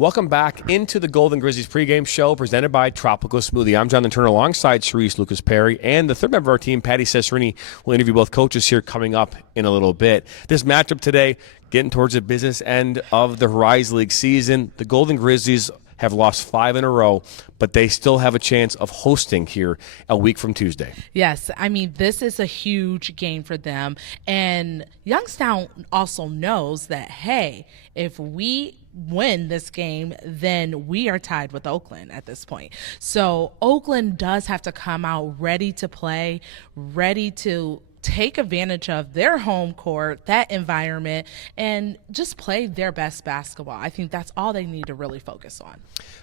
Welcome back into the Golden Grizzlies pregame show presented by Tropical Smoothie. I'm Jonathan Turner alongside Cerise Lucas Perry, and the third member of our team, Patty Cesarini, will interview both coaches here coming up in a little bit. This matchup today, getting towards the business end of the Horizon League season. The Golden Grizzlies have lost 5 in a row, but they still have a chance of hosting here a week from Tuesday. Yes, I mean, this is a huge game for them. And Youngstown also knows that, hey, if we win this game, then we are tied with Oakland at this point. So Oakland does have to come out ready to play, ready to take advantage of their home court, that environment, and just play their best basketball. I think that's all they need to really focus on.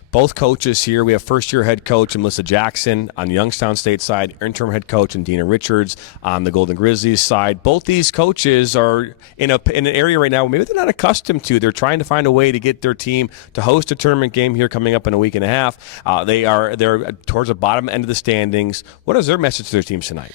Both coaches here. We have first-year head coach Melissa Jackson on the Youngstown State side, interim head coach and Dina Richards on the Golden Grizzlies side. Both these coaches are in an area right now maybe they're not accustomed to. They're trying to find a way to get their team to host a tournament game here coming up in a week and a half. They're towards the bottom end of the standings. What is their message to their teams tonight?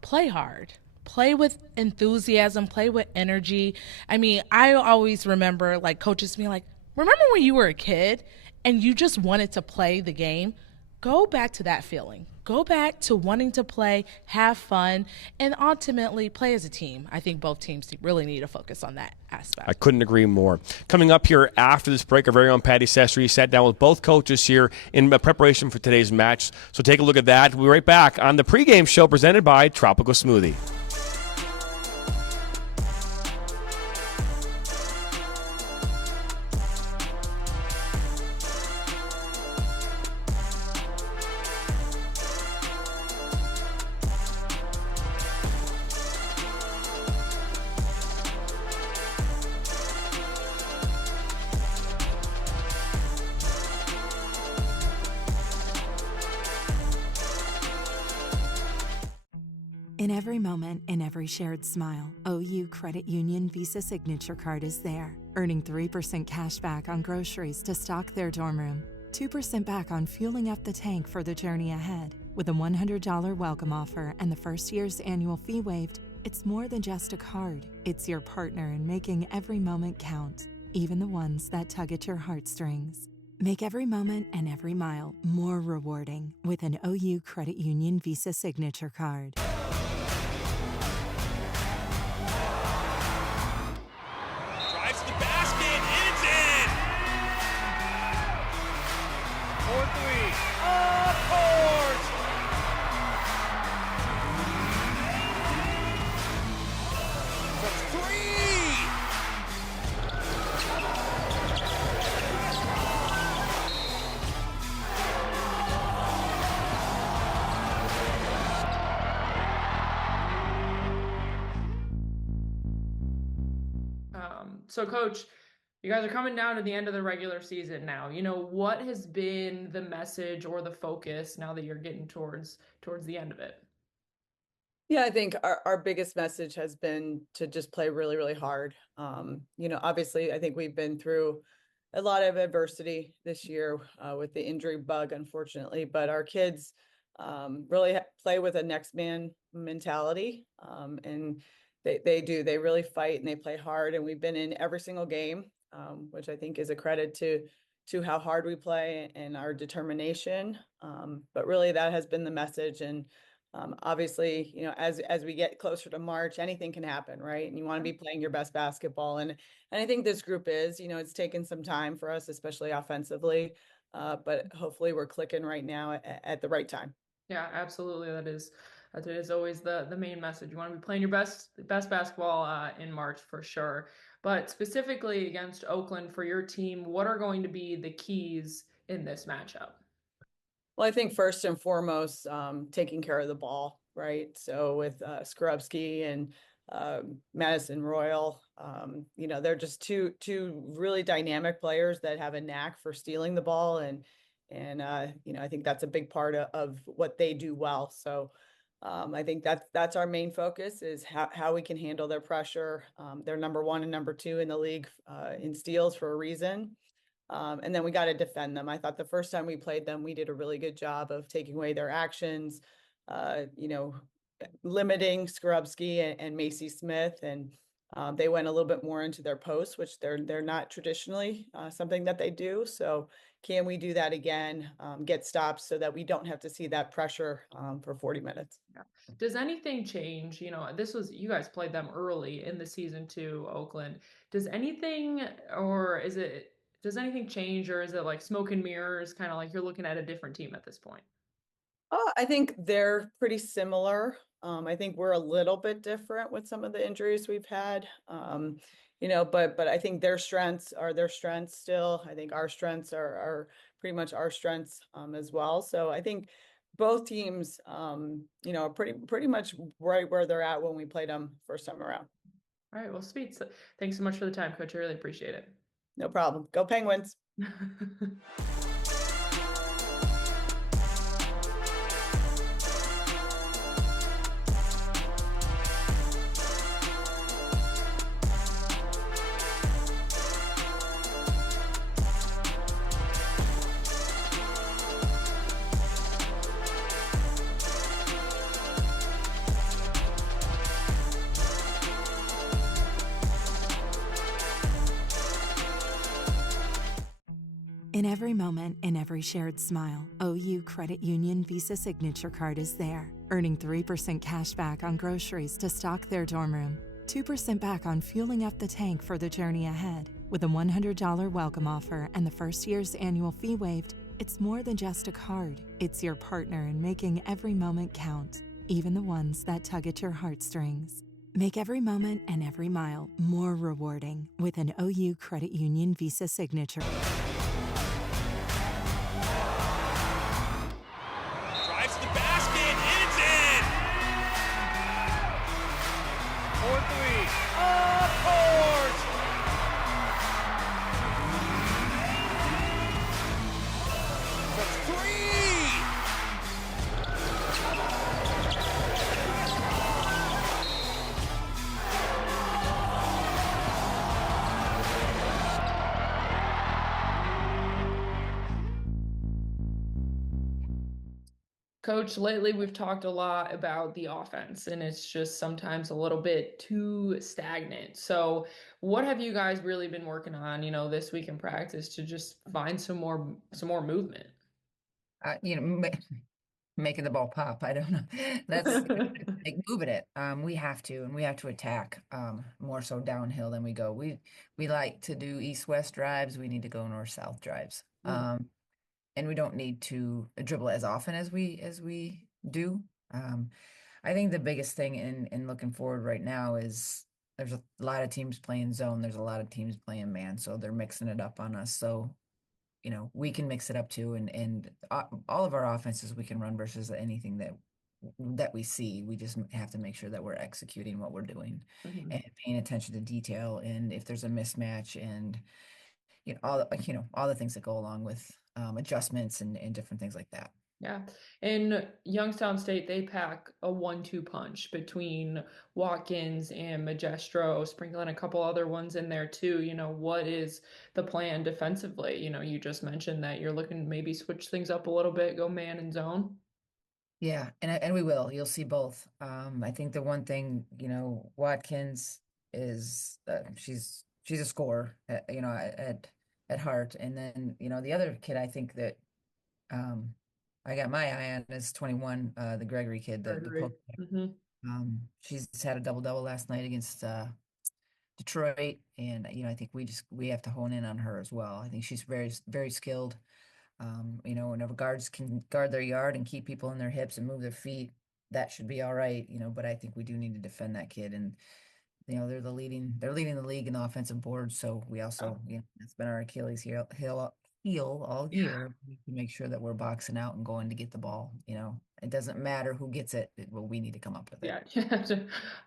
Play hard. Play with enthusiasm, play with energy. I mean, I always remember like coaches being like, remember when you were a kid and you just wanted to play the game? Go back to that feeling. Go back to wanting to play, have fun, and ultimately play as a team. I think both teams really need to focus on that aspect. I couldn't agree more. Coming up here after this break, our very own Patty Cesarini sat down with both coaches here in preparation for today's match. So take a look at that. We'll be right back on the pregame show presented by Tropical Smoothie. In every moment, in every shared smile, OU Credit Union Visa Signature Card is there, earning 3% cash back on groceries to stock their dorm room, 2% back on fueling up the tank for the journey ahead. With a $100 welcome offer and the first year's annual fee waived, it's more than just a card. It's your partner in making every moment count, even the ones that tug at your heartstrings. Make every moment and every mile more rewarding with an OU Credit Union Visa Signature Card. Drives to the basket, it's in! 4-3, of course! From 3! So, Coach, you guys are coming down to the end of the regular season now. You know, what has been the message or the focus now that you're getting towards the end of it? Yeah, I think our biggest message has been to just play really, really hard. Obviously, I think we've been through a lot of adversity this year with the injury bug, unfortunately, but our kids really play with a next man mentality. And they do. They really fight and they play hard. And we've been in every single game, which I think is a credit to how hard we play and our determination. But really, that has been the message. And obviously, as we get closer to March, anything can happen, right? And you want to be playing your best basketball. And I think this group is, it's taken some time for us, especially offensively. But hopefully, we're clicking right now at the right time. Yeah, absolutely. That is always the main message. You want to be playing your best basketball in March for sure. But specifically against Oakland for your team, what are going to be the keys in this matchup? Well, I think first and foremost, taking care of the ball, right? So with Skrubsky and Madison Royal, they're just two really dynamic players that have a knack for stealing the ball, and I think that's a big part of what they do well. So I think that's our main focus is how we can handle their pressure. They're number 1 and number 2 in the league in steals for a reason. And then we got to defend them. I thought the first time we played them, we did a really good job of taking away their actions, limiting Skrubsky and Macy Smith. And They went a little bit more into their posts, which they're not traditionally something that they do. So can we do that again, get stops so that we don't have to see that pressure for 40 minutes? Yeah. Does anything change? You guys played them early in the season too, Oakland. Does anything, does anything change, or is it like smoke and mirrors, kind of like you're looking at a different team at this point? I think they're pretty similar. I think we're a little bit different with some of the injuries we've had. But I think their strengths are their strengths still. I think our strengths are pretty much our strengths as well. So I think both teams, are pretty much right where they're at when we played them first time around. All right, well, sweet. So, thanks so much for the time, Coach. I really appreciate it. No problem. Go Penguins. In every moment, in every shared smile, OU Credit Union Visa Signature Card is there, earning 3% cash back on groceries to stock their dorm room, 2% back on fueling up the tank for the journey ahead. With a $100 welcome offer and the first year's annual fee waived, it's more than just a card. It's your partner in making every moment count, even the ones that tug at your heartstrings. Make every moment and every mile more rewarding with an OU Credit Union Visa Signature. Drives to the basket. It's in. 4-3. Of course. For 3. Coach, lately we've talked a lot about the offense, and it's just sometimes a little bit too stagnant. So, what have you guys really been working on, this week in practice to just find some more movement? Making the ball pop. I don't know. That's like moving it. We have to, and we have to attack more so downhill than we go. We like to do east-west drives. We need to go north-south drives. And we don't need to dribble as often as we do. I think the biggest thing in looking forward right now is there's a lot of teams playing zone. There's a lot of teams playing man, so they're mixing it up on us. So, we can mix it up too. And all of our offenses we can run versus anything that we see. We just have to make sure that we're executing what we're doing and paying attention to detail. And if there's a mismatch and all the things that go along with adjustments and different things like that. Yeah. In Youngstown State, they pack a 1-2 punch between Watkins and Magestro, sprinkling a couple other ones in there too. What is the plan defensively? You just mentioned that you're looking to maybe switch things up a little bit, go man and zone. Yeah, and we will. You'll see both. I think the one thing, Watkins is she's a scorer, at heart. And then, the other kid I think that I got my eye on is 21, the Gregory kid, the she's had a double-double last night against Detroit. And, I think we have to hone in on her as well. I think she's very, very skilled. Whenever guards can guard their yard and keep people in their hips and move their feet, that should be all right, but I think we do need to defend that kid. And they're leading the league in the offensive board. So we also, that's been our Achilles heel all year. We need to make sure that we're boxing out and going to get the ball. It doesn't matter who gets it. We need to come up with it. Yeah.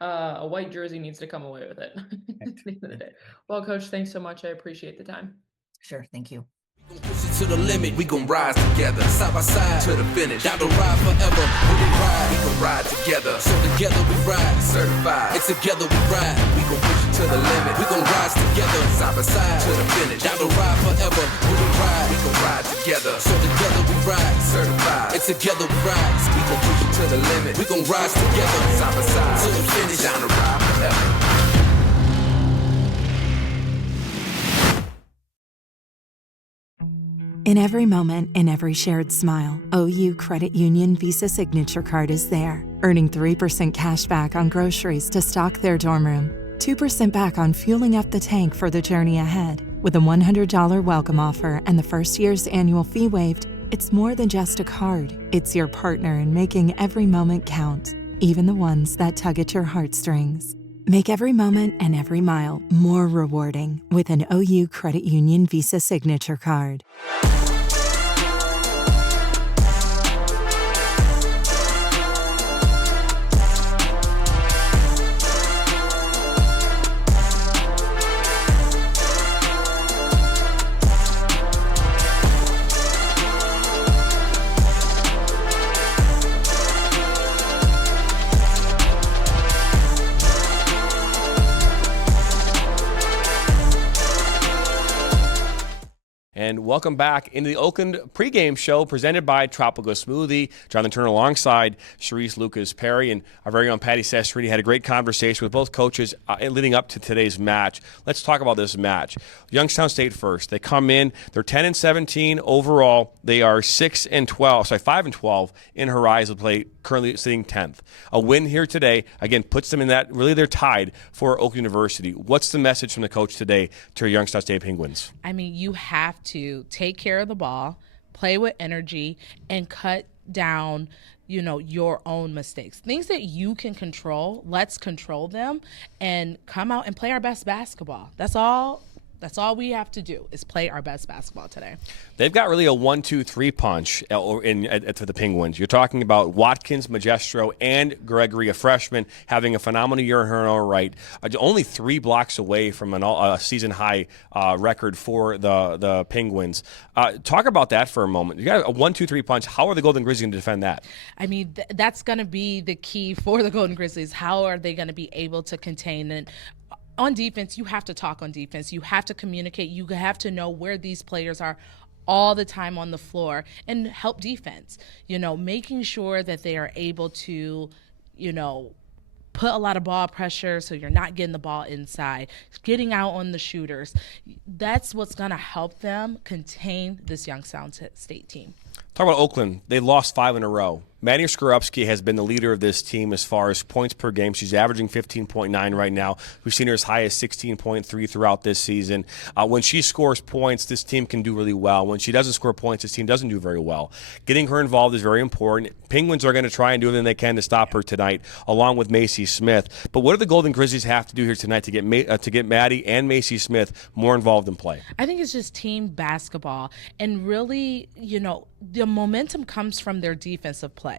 A white jersey needs to come away with it at the end of the day. Well, Coach, thanks so much. I appreciate the time. Sure. Thank you. Push it to the limit, we gon' rise together, side by side to the finish. Down the ride forever, when we ride, we gon' ride together. So together we ride, certified. It's together we ride, we gon' push it to the limit. We gon' rise together, side by side to the finish. Down the ride forever, when we ride, we gon' ride together. So together we ride, certified. It's together we ride, we gon' push it to the limit. We gon' rise together, side by side to the finish. Down the ride forever. In every moment, in every shared smile, OU Credit Union Visa Signature Card is there, earning 3% cash back on groceries to stock their dorm room, 2% back on fueling up the tank for the journey ahead. With a $100 welcome offer and the first year's annual fee waived, it's more than just a card. It's your partner in making every moment count, even the ones that tug at your heartstrings. Make every moment and every mile more rewarding with an OU Credit Union Visa Signature Card. And welcome back into the Oakland pregame show presented by Tropical Smoothie. Jonathan Turner alongside Sharice Lucas Perry, and our very own Patty Sesserini had a great conversation with both coaches leading up to today's match. Let's talk about this match. Youngstown State first. They come in, they're 10-17 overall. They are 5-12 in Horizon play, currently sitting 10th. A win here today, again, puts them in that, really they're tied for Oakland University. What's the message from the coach today to Youngstown State Penguins? I mean, you have to take care of the ball, play with energy, and cut down, your own mistakes. Things that you can control, let's control them and come out and play our best basketball. That's all we have to do is play our best basketball today. They've got really a 1-2-3 punch for the Penguins. You're talking about Watkins, Magestro, and Gregory, a freshman, having a phenomenal year in her own right. Only 3 blocks away from a season-high record for the Penguins. Talk about that for a moment. You got a 1-2-3 punch. How are the Golden Grizzlies going to defend that? I mean, that's going to be the key for the Golden Grizzlies. How are they going to be able to contain it? On defense, you have to talk on defense. You have to communicate. You have to know where these players are all the time on the floor and help defense. Making sure that they are able to, put a lot of ball pressure so you're not getting the ball inside, getting out on the shooters. That's what's going to help them contain this Youngstown State team. Talk about Oakland. They lost 5 in a row. Maddie Skorupski has been the leader of this team as far as points per game. She's averaging 15.9 right now. We've seen her as high as 16.3 throughout this season. When she scores points, this team can do really well. When she doesn't score points, this team doesn't do very well. Getting her involved is very important. Penguins are going to try and do everything they can to stop her tonight, along with Macy Smith. But what do the Golden Grizzlies have to do here tonight to get Maddie and Macy Smith more involved in play? I think it's just team basketball. And really, the momentum comes from their defensive plays.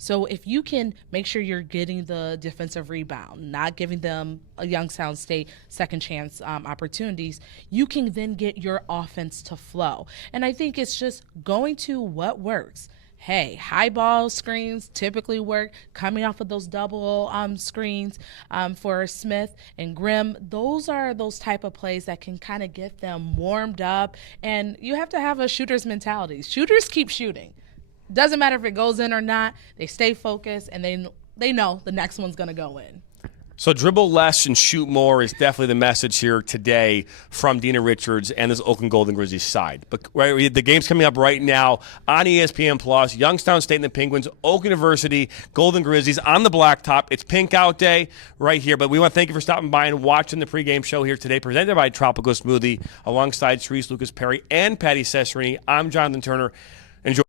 So if you can make sure you're getting the defensive rebound, not giving them a Youngstown State second chance opportunities, you can then get your offense to flow. And I think it's just going to what works. Hey, high ball screens typically work. Coming off of those double screens for Smith and Grimm, those are those type of plays that can kind of get them warmed up. And you have to have a shooter's mentality. Shooters keep shooting. Doesn't matter if it goes in or not. They stay focused, and they know the next one's going to go in. So dribble less and shoot more is definitely the message here today from Dina Richards and this Oakland Golden Grizzlies side. But the game's coming up right now on ESPN+. Youngstown State and the Penguins, Oakland University, Golden Grizzlies on the blacktop. It's pink out day right here. But we want to thank you for stopping by and watching the pregame show here today, presented by Tropical Smoothie, alongside Sharice Lucas Perry and Patty Sesserini. I'm Jonathan Turner. Enjoy.